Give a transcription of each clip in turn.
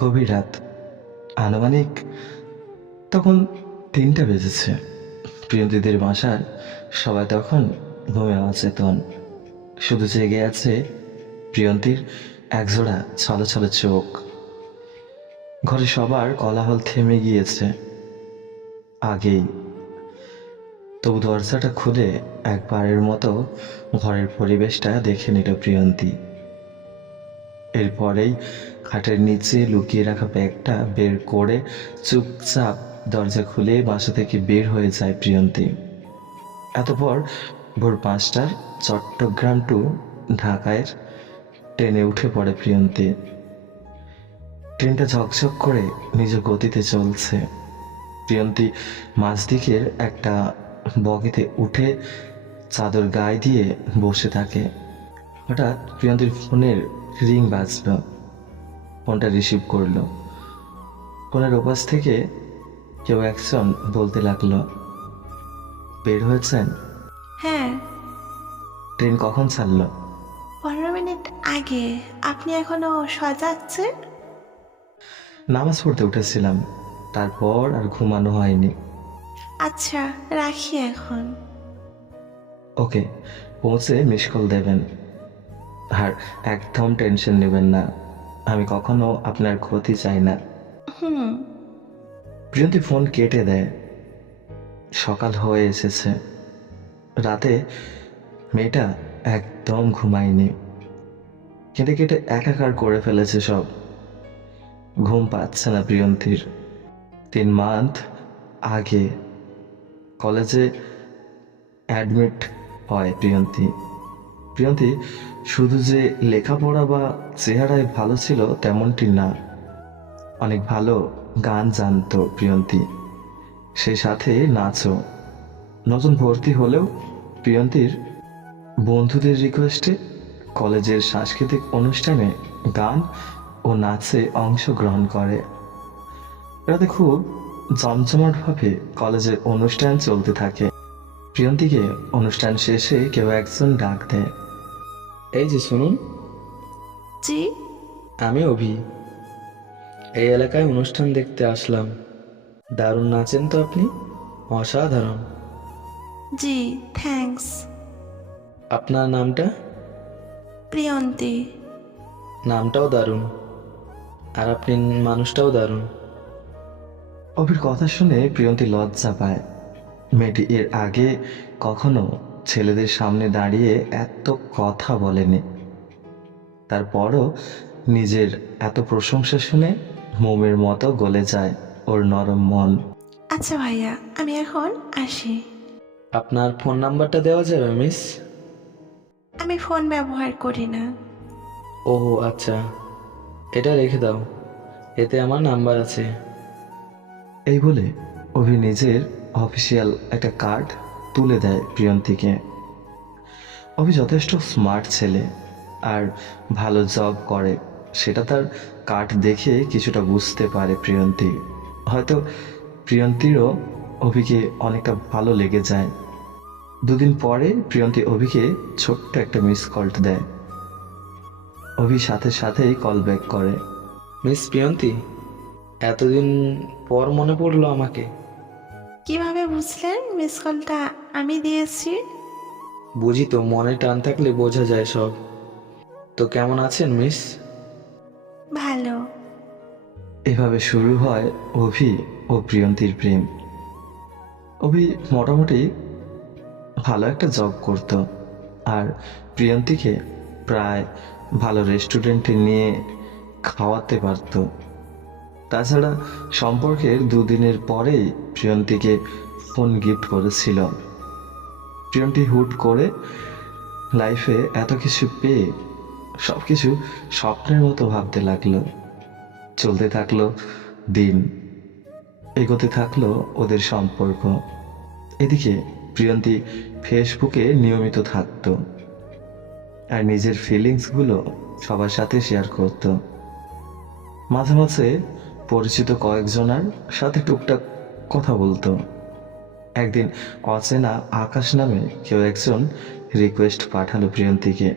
গভীর রাত, আনুমানিক তখন 3টা বেজেছে। প্রিয়ন্তীদের বাসার সবাই তখন ঘুমে অচেতন। শুধু জেগে আছে প্রিয়ন্তীর একজোড়া ছলছলে চোখ। ঘরে সবার কোলাহল থেমে গিয়েছে আগেই, তবু দরজাটা খুলে একবারের মতো ঘরের পরিবেশটা দেখে নিল প্রিয়ন্তী। এরপরেই খাটের নিচে লুকিয়ে রাখা ব্যাগটা বের করে চুপচাপ দরজা খুলে বাসা থেকে বের হয়ে যায় প্রিয়ন্তী। এতপর ভোর 5টার চট্টগ্রাম টু ঢাকায় ট্রেনে উঠে পড়ে প্রিয়ন্তী। ট্রেনটা ঝকঝক করে নিজ গতিতে চলছে। প্রিয়ন্তী মাঝদিকের একটা বগিতে উঠে চাদর গায়ে দিয়ে বসে থাকে। হঠাৎ প্রিয়ন্তীর ফোনের রিং বাজল। ফোনটা রিসিভ করলো। ফোনের ওপাশ থেকে কেউ একজন বলতে লাগলো, বের হয়েছেন? হ্যাঁ, ট্রেন কখন ছাড়লো? 15 মিনিট আগে। আপনি এখনো সজাগছে? নামাজ পড়তে উঠেছিলাম, তারপর আর ঘুমানো হয়নি। আচ্ছা, রাখি এখন। ওকে, পৌঁছে মিস কল দেবেন। আর একদম টেনশন নেবেন না, আমি কখনো আপনার ক্ষতি চাই না। হুম। প্রিয়ন্তী ফোন কেটে দেয়। সকাল হয়ে এসেছে। রাতে মেয়েটা একদম ঘুমায়নি। কেটে কেটে একাকার করে ফেলেছে সব। ঘুম পাচ্ছে না প্রিয়ন্তীর। 3 মান্থ আগে কলেজে অ্যাডমিট হয় প্রিয়ন্তী। প্রিয়ন্তী শুধু যে লেখাপড়া বা চেহারায় ভালো ছিল তেমনটি না, অনেক ভালো গান জানতো প্রিয়ন্তী, সেই সাথে নাচও। নতুন ভর্তি হলেও প্রিয়ন্তীর বন্ধুদের রিকোয়েস্টে কলেজের সাংস্কৃতিক অনুষ্ঠানে গান ও নাচে অংশগ্রহণ করে। রাতে খুব জমজমাটভাবে কলেজের অনুষ্ঠান চলতে থাকে। প্রিয়ন্তীকে অনুষ্ঠান শেষে কেউ একজন ডাক দেয়। এই যে শুনুন, জি। আমি অভি। এই এলাকায় অনুষ্ঠান দেখতে আসলাম। দারুণ নাচেন তো আপনি, অসাধারণ। জি, থ্যাঙ্কস। আপনার নামটা? প্রিয়ন্তী। নামটাও দারুণ, আর আপনি মানুষটাও দারুণ। অভির কথা শুনে প্রিয়ন্তী লজ্জা পায়। মেয়েটি এর আগে কখনো ছেলেদের সামনে দাঁড়িয়ে এত কথা বলেনি। তারপরও নিজের এত প্রশংসা শুনে মোমের মতো গলে যায় ওর নরম মন। আচ্ছা ভাইয়া, আমি এখন আসি। আপনার ফোন নাম্বারটা দেওয়া যাবে মিস? আমি ফোন ব্যবহার করি না। ও আচ্ছা, এটা রেখে দাও, এতে আমার নাম্বার আছে। এই বলে অভি নিজের অফিসিয়াল একটা কার্ড তুলে দেয় প্রিয়ন্তীকে। অভি যথেষ্ট স্মার্ট ছেলে আর ভালো জব করে, সেটা তার কার্ড দেখে কিছুটা বুঝতে পারে প্রিয়ন্তী। হয়তো প্রিয়ন্তীরও অভিকে অনেকটা ভালো লেগে যায়। 2 দিন পরে প্রিয়ন্তী অভিকে ছোট্ট একটা মিস কল দেয়। অভি সাথে সাথেই কল ব্যাক করে। মিস প্রিয়ন্তী, এতদিন পর মনে পড়লো আমাকে। কিভাবে বুঝলেন মিস কলটা আমি দিয়েছি? বুঝি তো, মনে টান থাকলে বোঝা যায় সব। তো কেমন আছেন মিস? ভালো। এভাবে শুরু হয় অভি ও প্রিয়ন্তীর প্রেম। অভি মোটামুটি ভালো একটা জব করত, আর প্রিয়ন্তীকে প্রায় ভালো রেস্টুরেন্টে নিয়ে খাওয়াতে পারত। তাছাড়া সম্পর্কের 2 দিনের পরেই প্রিয়ন্তীকে ফোন গিফট করেছিল। প্রিয়ন্তী হুট করে লাইফে এত কিছু পেয়ে সবকিছু স্বপ্নের মতো ভাবতে লাগলো। চলতে থাকলো দিন, এগোতে থাকলো ওদের সম্পর্ক। এদিকে প্রিয়ন্তী ফেসবুকে নিয়মিত থাকতো আর নিজের ফিলিংসগুলো সবার সাথে শেয়ার করত। মাঝে মাঝে পরিচিত কয়েকজনের সাথে টুকটাক কথা বলতো। একদিন অচেনা আকাশ নামে কেউ একজন রিকোয়েস্ট পাঠালো প্রিয়ন্তীকে।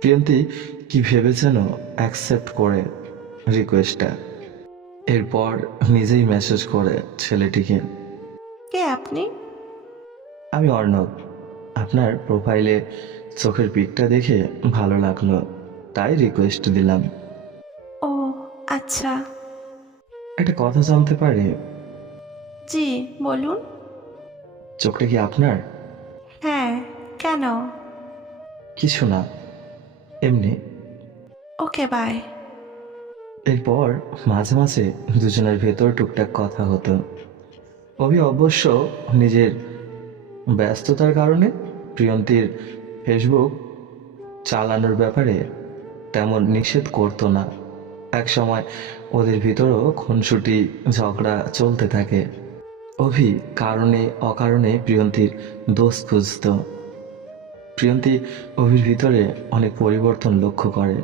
প্রিয়ন্তী কি ভেবে যেন অ্যাকসেপ্ট করে রিকোয়েস্টটা। এরপর নিজেই মেসেজ করে ছেলেটিকে, কে আপনি? আমি অর্ণব। আপনার প্রোফাইলে চোখের পিকটা দেখে ভালো লাগলো, তাই রিকোয়েস্ট দিলাম। ও আচ্ছা। একটা কথা জানতে পারি? জি বলুন। চোখটা কি আপনার? হ্যাঁ, কেন? কিছু না, এমনি। Okay bye. এরপর মাঝে মাঝে দুজনের ভেতর টুকটাক কথা হতো। অভি অবশ্য নিজের ব্যস্ততার কারণে প্রিয়ন্তীর ফেসবুক চালানোর ব্যাপারে তেমন নিষেধ করতো না। এক সময় ওদের ভিতরও খুনসুটি ঝগড়া চলতে থাকে। অভি কারণে অকারণে প্রিয়ন্তীর দোষ খুঁজত। প্রিয়ন্তী অভির ভিতরে অনেক পরিবর্তন লক্ষ্য করে।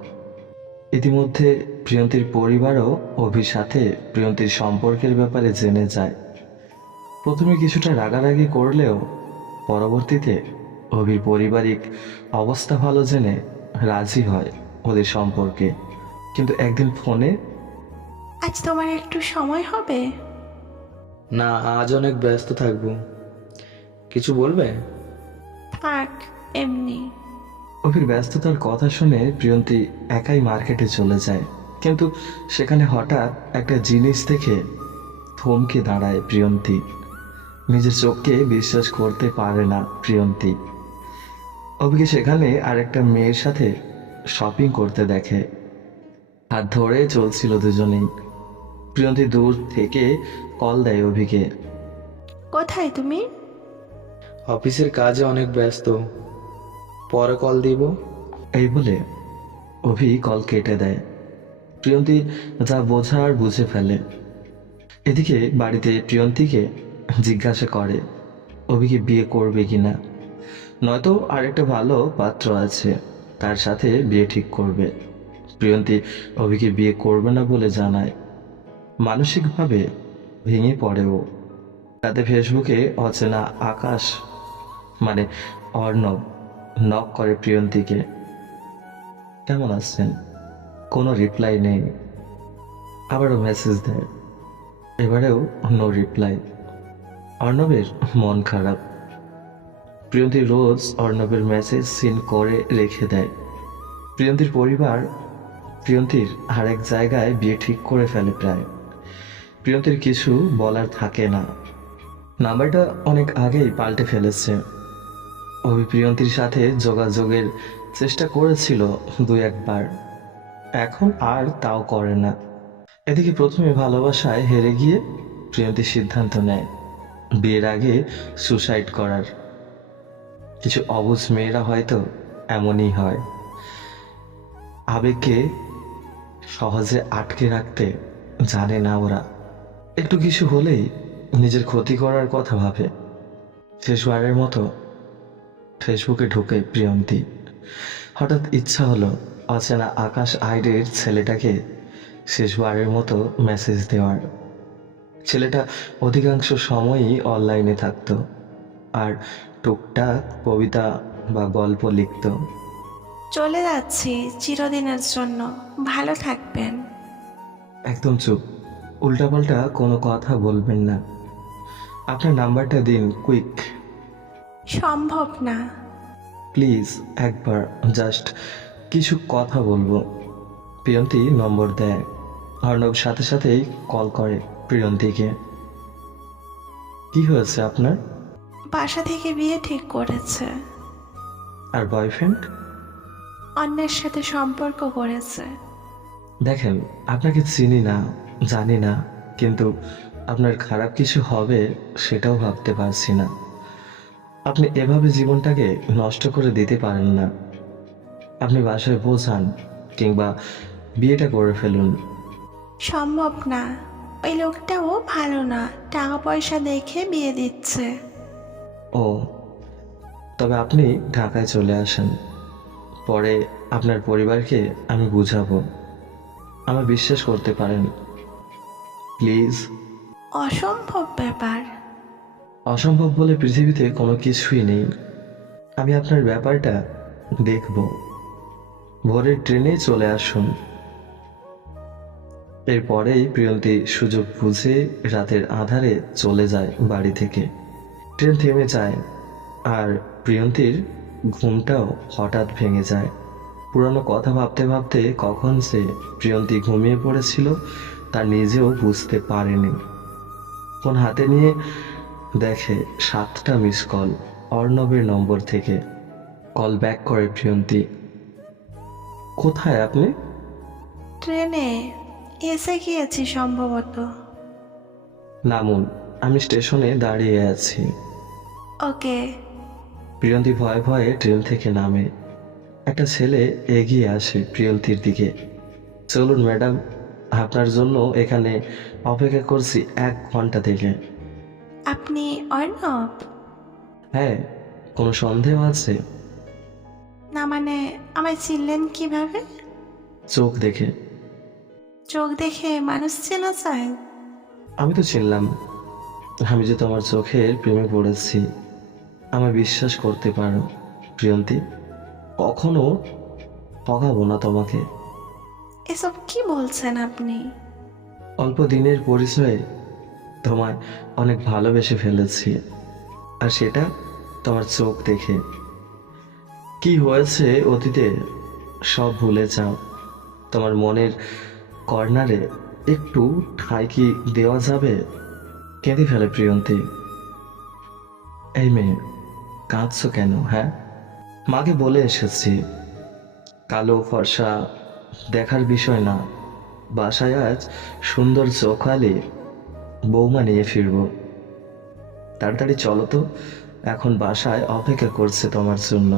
ইতিমধ্যে প্রিয়ন্তীর পরিবারও অভির সাথে প্রিয়ন্তীর সম্পর্কের ব্যাপারে জেনে যায়। প্রথমে কিছুটা রাগারাগি করলেও পরবর্তীতে অভির পারিবারিক অবস্থা ভালো জেনে রাজি হয় ওদের সম্পর্কে। কিন্তু একদিন ফোনে, আজ তোমার একটু সময় হবে? না, আজ অনেক ব্যস্ত থাকবো। কিছু বলবে? থাক, এমনি। অভির ব্যস্ততার কথা শুনে প্রিয়ন্তী একাই মার্কেটে চলে যায়। কিন্তু সেখানে হঠাৎ একটা জিনিস দেখে থমকে দাঁড়ায় প্রিয়ন্তী। নিজের চোখকে বিশ্বাস করতে পারে না প্রিয়ন্তী। অভিকে সেখানে আরেকটা মেয়ের সাথে শপিং করতে দেখে। হাত ধরে চলছিল দুজনেই। প্রিয়ন্তী দূর থেকে কল দেয় অভিকে। কোথায় তুমি? অফিসের কাজে অনেক ব্যস্ত, পরে কল দিব। এই বলে অভি কল কেটে দেয়। প্রিয়ন্তী যা বোঝার বুঝে ফেলে। এদিকে বাড়িতে প্রিয়ন্তীকে জিজ্ঞাসা করে অভিকে বিয়ে করবে কিনা, নয়তো আরেকটা ভালো পাত্র আছে তার সাথে বিয়ে ঠিক করবে। প্রিয়ন্তী অভিকে বিয়ে করবে না বলে জানায়। মানসিকভাবে ভেঙে পড়ে ও। তাতে ফেসবুকে অচেনা আকাশ মানে অর্ণব নক করে প্রিয়ন্তীকে। কেমন আছেন? কোনো রিপ্লাই নেই। আবারও মেসেজ দেয়, এবারেও নো রিপ্লাই। অর্ণবের মন খারাপ। প্রিয়ন্তী রোজ অর্ণবের মেসেজ সিন করে রেখে দেয়। প্রিয়ন্তীর পরিবার প্রিয়ন্তীর আরেক জায়গায় বিয়ে ঠিক করে ফেলে প্রায়। প্রিয়ন্তীর কিছু বলার থাকে না। নাম্বারটা অনেক আগেই পাল্টে ফেলেছে। অভি প্রিয়ন্তীর সাথে যোগাযোগের চেষ্টা করেছিল দুই একবার, এখন আর তাও করে না। এদিকে প্রথমে ভালোবাসায় হেরে গিয়ে প্রিয়ন্তী সিদ্ধান্ত নেয় বিয়ের আগে সুসাইড করার। কিছু অবুঝ মেয়েরা হয়তো এমনই হয়, আবেগকে সহজে আটকে রাখতে জানে না ওরা। একটু কিছু হলেই নিজের ক্ষতি করার কথা ভাবে। শেষবারের মতো ফেসবুকে ঢুকে প্রিয়ন্তী। হঠাৎ ইচ্ছা হলো অচেনা আকাশ আইডির ছেলেটাকে শেষবারের মতো মেসেজ দেওয়ার। ছেলেটা অধিকাংশ সময়ই অনলাইনে থাকতো আর টুকটাক কবিতা বা গল্প লিখত। চলে যাচ্ছি চিরদিনের জন্য, ভালো থাকবেন। একদম চুপ, উল্টাপাল্টা কোনো কথা বলবেন না। আপনার নাম্বারটা দিন, কুইক সম্ভব না। প্লিজ, একবার জাস্ট কিছু কথা বলবো। প্রিয়ন্তী নম্বর দেয়। অর্ণব সাথে সাথেই কল করে প্রিয়ন্তীকে। কি হয়েছে আপনার? বাসা থেকে বিয়ে ঠিক করেছে। আর বয়ফ্রেন্ড? অন্যের সাথে সম্পর্ক করেছে। দেখেন, আপনাকে চিনি না, জানি না, কিন্তু আপনার খারাপ কিছু হবে সেটাও ভাবতে পারছি না। আপনি এভাবে জীবনটাকে নষ্ট করে দিতে পারেন না। আপনি বাসায় বোঝান কিংবা বিয়েটা করে ফেলুন। সম্ভব না। ওই লোকটাও ভালো না, টাকা পয়সা দেখে বিয়ে দিচ্ছে। ও, তবে আপনি ঢাকায় চলে আসেন, পরে আপনার পরিবারকে আমি বুঝাবো। আমার বিশ্বাস করতে পারেন প্লিজ। অসম্ভব ব্যাপার। অসম্ভব বলে পৃথিবীতে কোনো কিছুই নেই। আমি আপনার ব্যাপারটা দেখব। ভোরের ট্রেনে চলে আসুন। এরপরেই প্রিয়ন্তী সুযোগ বুঝে রাতের আধারে চলে যায় বাড়ি থেকে। ট্রেন থেমে যায় আর প্রিয়ন্তীর ঘুমটাও হঠাৎ ভেঙে যায়। পুরানো কথা ভাবতে ভাবতে কখন সে প্রিয়ন্তী ঘুমিয়ে পড়েছিল তা নিজেও বুঝতে পারেনি। ফোন হাতে নিয়ে দেখে 7টা মিস কল অর্ণবের নম্বর থেকে। কল ব্যাক করে প্রিয়ন্তী। কোথায় আপনি? ট্রেনে এসে গিয়েছি সম্ভবত। নামুন, আমি স্টেশনে দাঁড়িয়ে আছি। ওকে। প্রিয়ন্তী ভয়ে ভয়ে ট্রেন থেকে নামে। একটা ছেলে এগিয়ে আসে প্রিয়ন্তীর দিকে। চলুন ম্যাডাম, আপনার জন্য এখানে অপেক্ষা করছি 1 ঘন্টা থেকে। আপনি অর্ণব? হ্যাঁ, কোনো সন্দেহ আছে? না মানে, আমায় চিনলেন কিভাবে? চোখ দেখে। চোখ দেখে মানুষ চেনা যায়? আমি তো চিনলাম, আমি যে তোমার চোখের প্রেমে পড়েছি। আমায় বিশ্বাস করতে পারো প্রিয়ন্তী, কখনো ঠকাবো না তোমাকে। এসব কি বলছেন আপনি? অল্প দিনের পরিচয়ে তোমায় অনেক ভালোবেসে ফেলেছি, আর সেটা তোমার চোখ দেখে। কি হয়েছে অতীতে সব ভুলে যাও। তোমার মনের কর্নারে একটু ঠাঁই কি দেওয়া যাবে? কেঁদে ফেলে প্রিয়ন্তী। এই মেয়ে, কাঁদছো কেন? হ্যাঁ, মাকে বলে এসেছি কালো ফর্সা দেখার বিষয় না, বাসায় আজ সুন্দর চোখালে বৌমা নিয়ে ফিরবো। তাড়াতাড়ি চলো তো, এখন বাসায় অপেক্ষা করছে তোমার জন্য।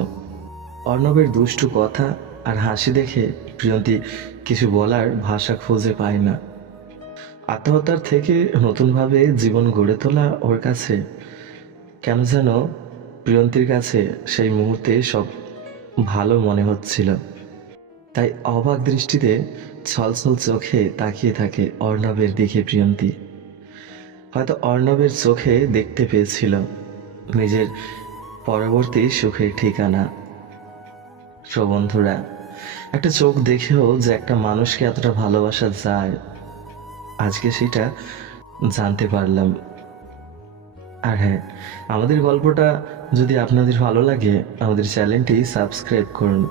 অর্ণবের দুষ্টু কথা আর হাসি দেখে প্রিয়ন্তী কিছু বলার ভাষা খুঁজে পায় না। আত্মহত্যার থেকে নতুনভাবে জীবন গড়ে তোলা ওর কাছে কেন যেন প্রিয়ন্তীর কাছে সেই মুহূর্তে সব ভালো মনে হচ্ছিল। তাই অবাক দৃষ্টিতে ছলছল চোখে তাকিয়ে থাকে অর্ণবের দিকে প্রিয়ন্তী। হয়তো অর্ণবের চোখে দেখতে পেয়েছিল নিজের পরবর্তী সুখের ঠিকানা। তো বন্ধুরা, একটা চোখ দেখেও যে একটা মানুষকে এতটা ভালোবাসা যায়, আজকে সেটা জানতে পারলাম। আর হ্যাঁ, আমাদের গল্পটা যদি আপনাদের ভালো লাগে, আমাদের চ্যানেলটি সাবস্ক্রাইব করুন,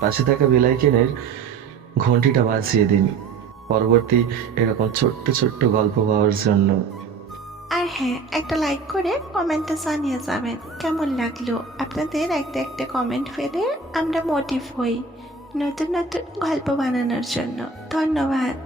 পাশে থাকা বেল আইকনের ঘন্টিটা বাজিয়ে দিন পরবর্তী এরকম ছোট্ট ছোট্ট গল্প পাওয়ার জন্য। আর হ্যাঁ, একটা লাইক করে কমেন্টে জানিয়ে যাবেন কেমন লাগলো। আপনাদের একটা একটা কমেন্ট পেলে আমরা মোটিভ হই নতুন নতুন গল্প বানানোর জন্য। ধন্যবাদ।